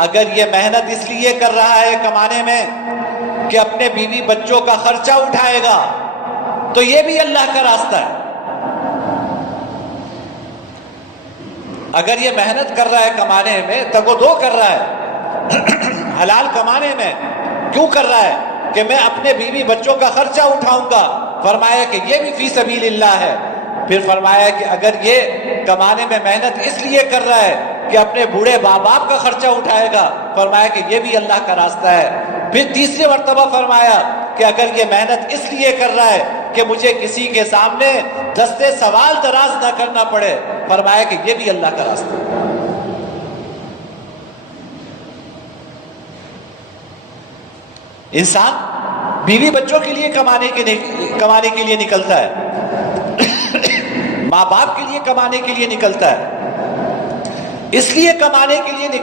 اگر یہ محنت اس لیے کر رہا ہے کمانے میں کہ اپنے بیوی بچوں کا خرچہ اٹھائے گا تو یہ بھی اللہ کا راستہ ہے۔ اگر یہ محنت کر رہا ہے کمانے میں، تگ و دو کر رہا ہے حلال کمانے میں، کیوں کر رہا ہے؟ کہ میں اپنے بیوی بچوں کا خرچہ اٹھاؤں گا، فرمایا کہ یہ بھی فی سبیل اللہ ہے۔ پھر فرمایا کہ اگر یہ کمانے میں محنت اس لیے کر رہا ہے کہ اپنے بوڑھے ماں باپ کا خرچہ اٹھائے گا، فرمایا کہ یہ بھی اللہ کا راستہ ہے۔ پھر تیسری مرتبہ فرمایا کہ اگر یہ محنت اس لیے کر رہا ہے کہ مجھے کسی کے سامنے دستے سوال دراز نہ کرنا پڑے، فرمایا کہ یہ بھی اللہ کا راستہ ہے۔ انسان بیوی بچوں کے لیے کمانے کے لیے نکلتا ہے، ماں باپ کے لیے کمانے کے لیے نکلتا ہے، اس لیے کمانے کے لیے نکلتا ہے